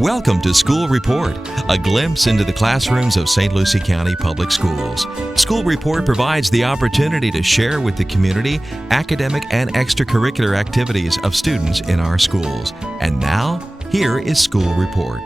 Welcome to School Report, a glimpse into the classrooms of St. Lucie County Public Schools. School Report provides the opportunity to share with the community academic and extracurricular activities of students in our schools. And now, here is School Report.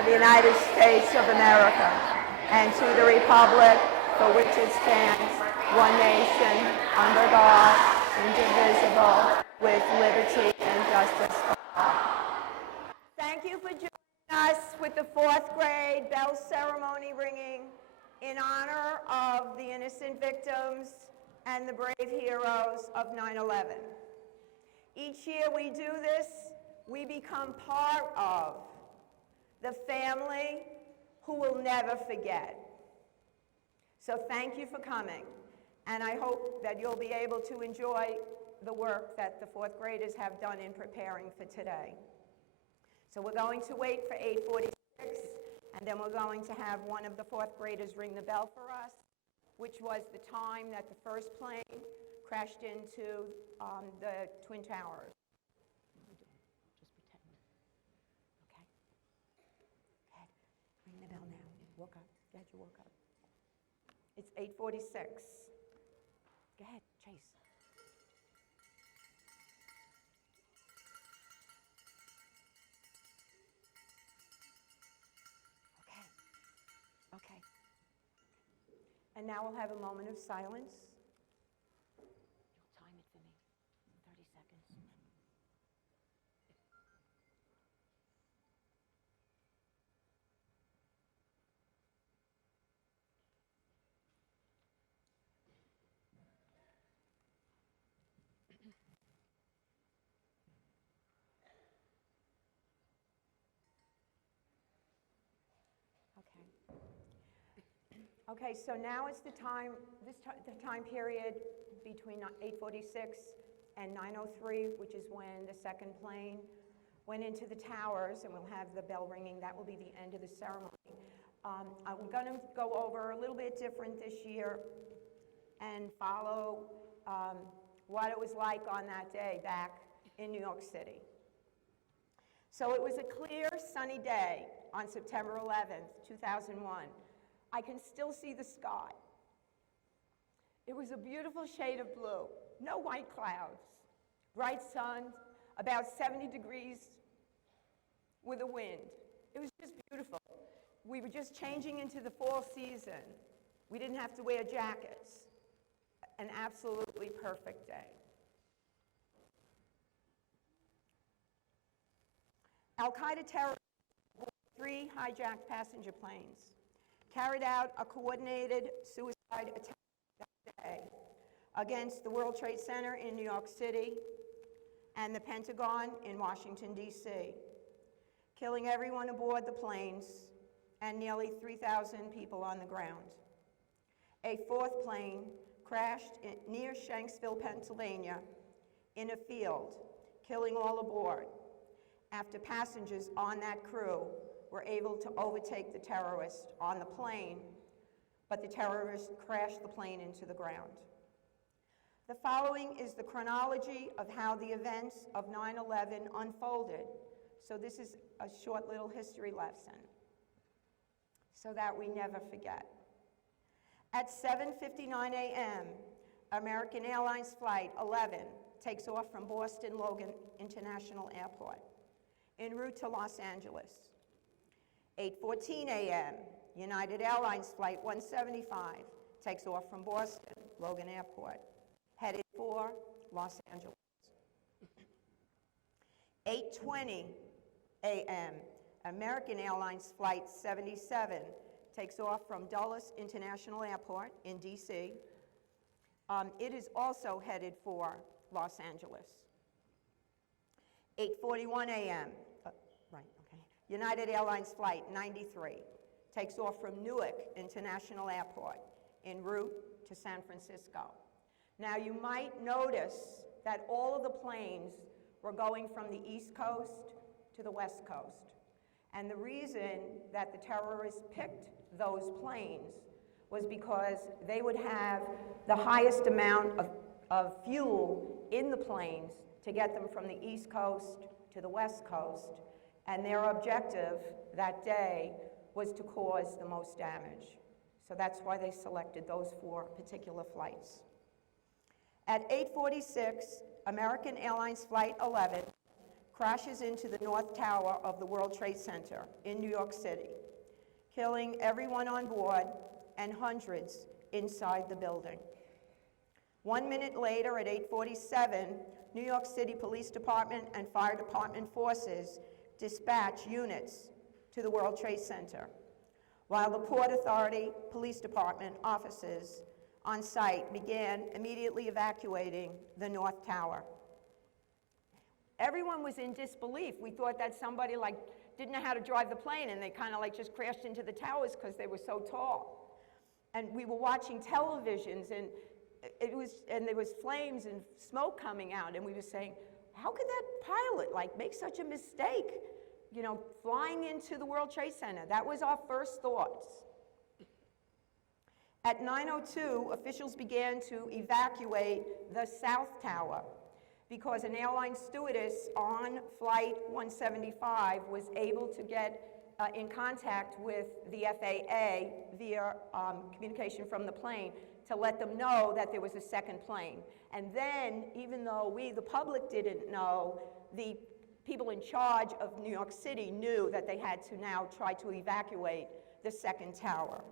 of the United States of America, and to the republic for which it stands, one nation, under God, indivisible, with liberty and justice for all. Thank you for joining us with the 4th grade bell ceremony ringing in honor of the innocent victims and the brave heroes of 9/11. Each year we do this, we become part of the family who will never forget. So thank you for coming, and I hope that you'll be able to enjoy the work that the 4th graders have done in preparing for today. So we're going to wait for 8:46, and then we're going to have one of the 4th graders ring the bell for us, which was the time that the first plane crashed into the Twin Towers. Just pretend. Okay? Go ahead. Ring the bell now. Woke up. Go ahead, you woke up. It's 8:46. Go ahead, Chase. Okay. And now we'll have a moment of silence. You'll time it for me. 30 seconds. Okay, so now it's the time period between 8:46 and 9:03, which is when the second plane went into the towers, and we'll have the bell ringing. That will be the end of the ceremony. I'm going to go over a little bit different this year and follow what it was like on that day back in New York City. So it was a clear, sunny day on September 11th, 2001. I can still see the sky. It was a beautiful shade of blue, no white clouds, bright sun, about 70 degrees with a wind. It was just beautiful. We were just changing into the fall season. We didn't have to wear jackets. An absolutely perfect day. Al-Qaeda terrorists boarded 3 hijacked passenger planes, carried out a coordinated suicide attack that day against the World Trade Center in New York City and the Pentagon in Washington, D.C., killing everyone aboard the planes and nearly 3,000 people on the ground. A 4th plane crashed near Shanksville, Pennsylvania, in a field, killing all aboard, after passengers on that crew were able to overtake the terrorist on the plane, but the terrorist crashed the plane into the ground. The following is the chronology of how the events of 9/11 unfolded. So this is a short little history lesson so that we never forget. At 7:59 a.m., American Airlines Flight 11 takes off from Boston Logan International Airport en route to Los Angeles. 8:14 a.m., United Airlines Flight 175 takes off from Boston Logan Airport, headed for Los Angeles. 8:20 a.m., American Airlines Flight 77 takes off from Dulles International Airport in D.C. It is also headed for Los Angeles. 8:41 a.m., United Airlines Flight 93 takes off from Newark International Airport en route to San Francisco. Now you might notice that all of the planes were going from the East Coast to the West Coast. And the reason that the terrorists picked those planes was because they would have the highest amount of fuel in the planes to get them from the East Coast to the West Coast. And their objective that day was to cause the most damage. So that's why they selected those 4 particular flights. At 8:46, American Airlines Flight 11 crashes into the North Tower of the World Trade Center in New York City, killing everyone on board and hundreds inside the building. 1 minute later, at 8:47, New York City Police Department and Fire Department forces dispatch units to the World Trade Center, while the Port Authority Police Department officers on site began immediately evacuating the North Tower. Everyone was in disbelief. We thought that somebody didn't know how to drive the plane and they kind of just crashed into the towers because they were so tall. And we were watching televisions and there was flames and smoke coming out, and we were saying, how could that pilot make such a mistake, flying into the World Trade Center? That was our first thoughts. At 9:02, officials began to evacuate the South Tower because an airline stewardess on Flight 175 was able to get in contact with the FAA via communication from the plane to let them know that there was a second plane. And then, even though we, the public, didn't know, the people in charge of New York City knew that they had to now try to evacuate the second tower.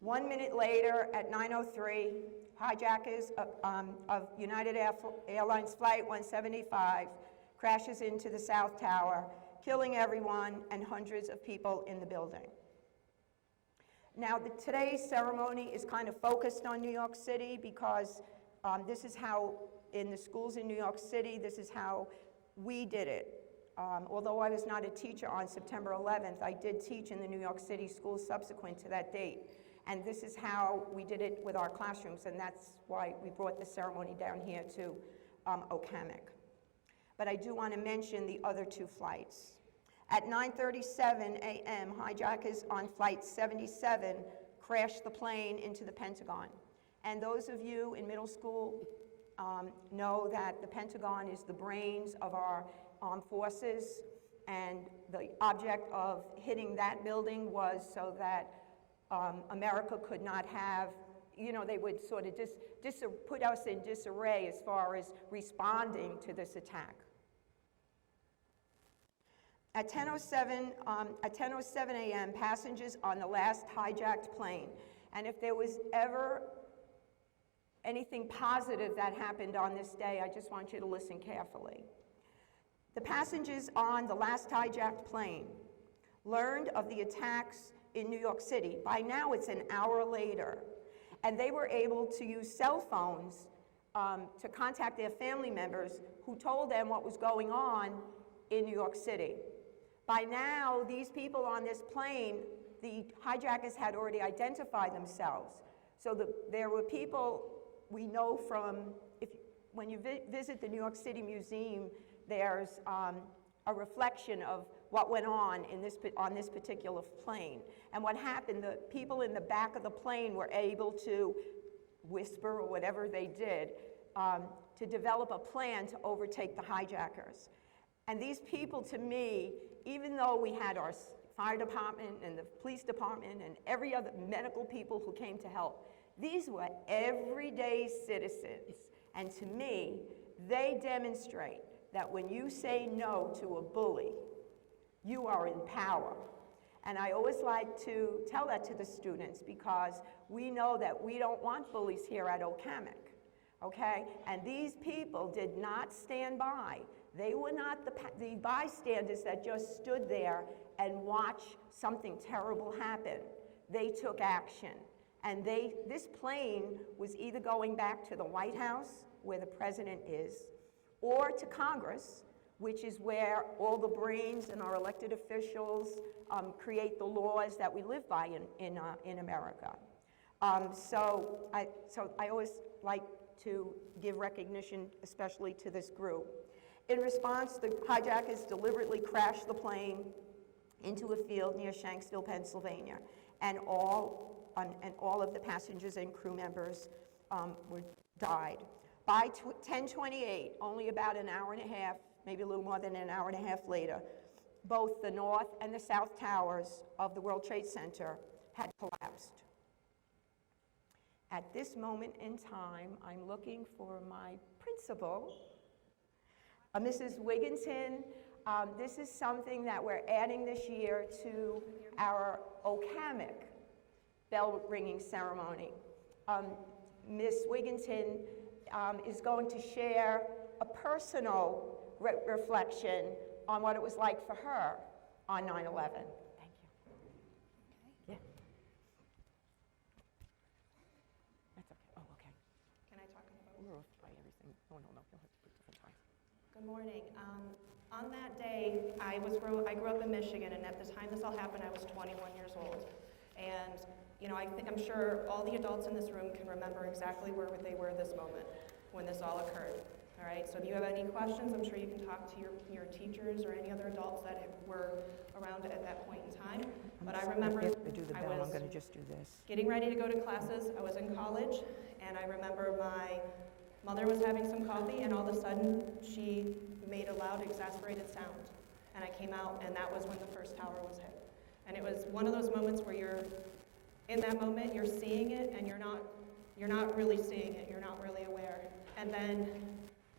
1 minute later, at 9:03, hijackers of United Airlines Flight 175 crashes into the South Tower, killing everyone and hundreds of people in the building. Now, today's ceremony is kind of focused on New York City because this is how, in the schools in New York City, this is how we did it. Although I was not a teacher on September 11th, I did teach in the New York City schools subsequent to that date. And this is how we did it with our classrooms, and that's why we brought the ceremony down here to Oak Hammock. But I do want to mention the other two flights. At 9:37 a.m., hijackers on Flight 77 crashed the plane into the Pentagon. And those of you in middle school know that the Pentagon is the brains of our armed forces, and the object of hitting that building was so that America could not have, they would sort of put us in disarray as far as responding to this attack. At 10:07 a.m., passengers on the last hijacked plane, and if there was ever anything positive that happened on this day, I just want you to listen carefully. The passengers on the last hijacked plane learned of the attacks in New York City. By now, it's an hour later, and they were able to use cell phones to contact their family members who told them what was going on in New York City. By now, these people on this plane, the hijackers had already identified themselves. So there were people we know from, when you visit the New York City Museum, there's a reflection of what went on this particular plane. And what happened, the people in the back of the plane were able to whisper or whatever they did to develop a plan to overtake the hijackers. And these people, to me, even though we had our fire department and the police department and every other medical people who came to help, these were everyday citizens. And to me, they demonstrate that when you say no to a bully, you are in power. And I always like to tell that to the students because we know that we don't want bullies here at Oak Hammock, okay? And these people did not stand by. They were not the bystanders that just stood there and watched something terrible happen. They took action. And this plane was either going back to the White House, where the president is, or to Congress, which is where all the brains and our elected officials create the laws that we live by in America. So I always like to give recognition, especially to this group. In response, the hijackers deliberately crashed the plane into a field near Shanksville, Pennsylvania, and all of the passengers and crew members died. By 10:28, only about an hour and a half, maybe a little more than an hour and a half later, both the North and the South Towers of the World Trade Center had collapsed. At this moment in time, I'm looking for my principal, Mrs. Wigginton. This is something that we're adding this year to our Hammock bell ringing ceremony. Ms. Wigginton is going to share a personal reflection on what it was like for her on 9/11. Thank you. Yeah. That's okay. Oh, okay. Can I talk on the phone? We're off by everything. Oh, no, you'll have to put different times. Good morning. On that day, I grew up in Michigan, and at the time this all happened, I was 21 years old. And you know, I'm sure all the adults in this room can remember exactly where they were this moment when this all occurred. All right. So if you have any questions, I'm sure you can talk to your teachers or any other adults that were around at that point in time. But I remember I'm going to just do this. Getting ready to go to classes. I was in college, and I remember my mother was having some coffee, and all of a sudden she made a loud, exasperated sound. And I came out, and that was when the first tower was hit. And it was one of those moments where in that moment, you're seeing it, and you're not really seeing it. You're not really aware. And then,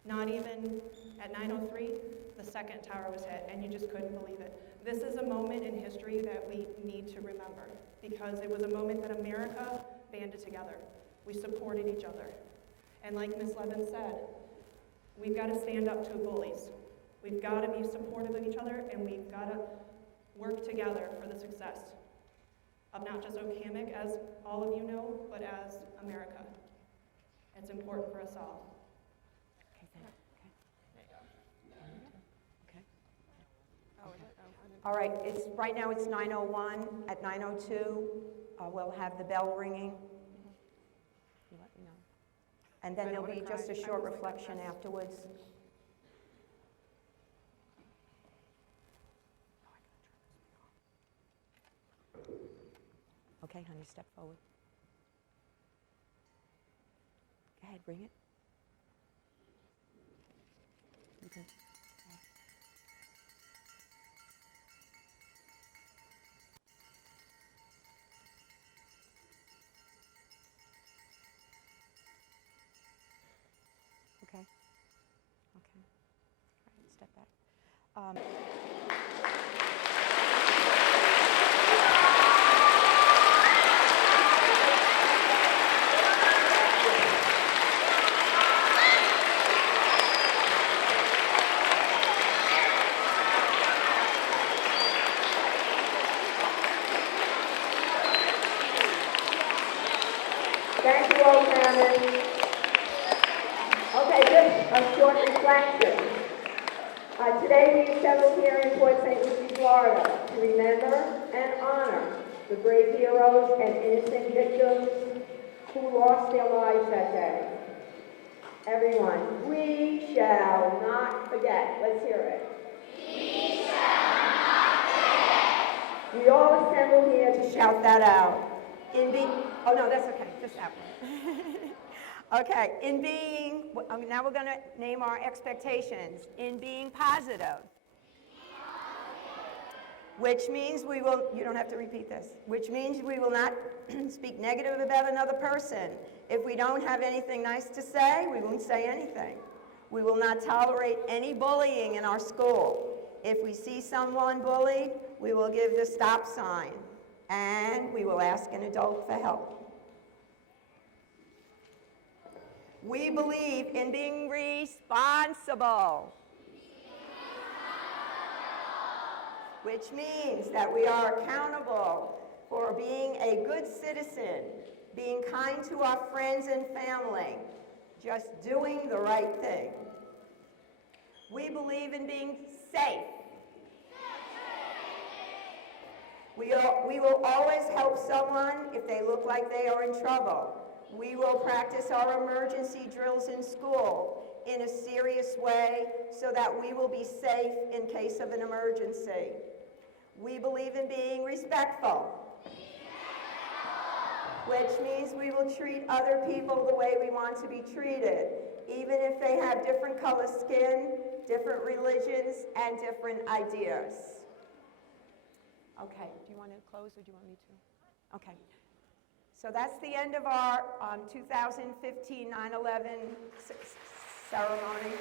not even at 9:03, the second tower was hit, and you just couldn't believe it. This is a moment in history that we need to remember, because it was a moment that America banded together. We supported each other. And like Ms. Levin said, we've got to stand up to bullies. We've got to be supportive of each other, and we've got to work together for the success of not just Hammock, as all of you know, but as America. It's important for us all. All right, right now it's 9:01. At 9:02, we'll have the bell ringing. You let me know. And then there'll be just a short reflection afterwards. Okay, honey, step forward. Go ahead, bring it. You can. Okay. Okay. All right, step back. Thank you all, Chairman. Okay, just a short reflection. Today we assembled here in Port St. Lucie, Florida, to remember and honor the brave heroes and innocent victims who lost their lives that day. Everyone, we shall not forget. Let's hear it. We shall not forget. We all assembled here to shout that out. Oh no, that's okay, just that one. Okay, now we're going to name our expectations. In being positive, which means we will, you don't have to repeat this, which means we will not speak negative about another person. If we don't have anything nice to say, we won't say anything. We will not tolerate any bullying in our school. If we see someone bullied, we will give the stop sign, and we will ask an adult for help. We believe in being responsible, which means that we are accountable for being a good citizen, being kind to our friends and family, just doing the right thing. We believe in being safe. We will always help someone if they look like they are in trouble. We will practice our emergency drills in school in a serious way so that we will be safe in case of an emergency. We believe in being respectful, which means we will treat other people the way we want to be treated, even if they have different color skin, different religions, and different ideas. Okay, do you want to close or do you want me to? Okay. So that's the end of our 2015 9/11 ceremony.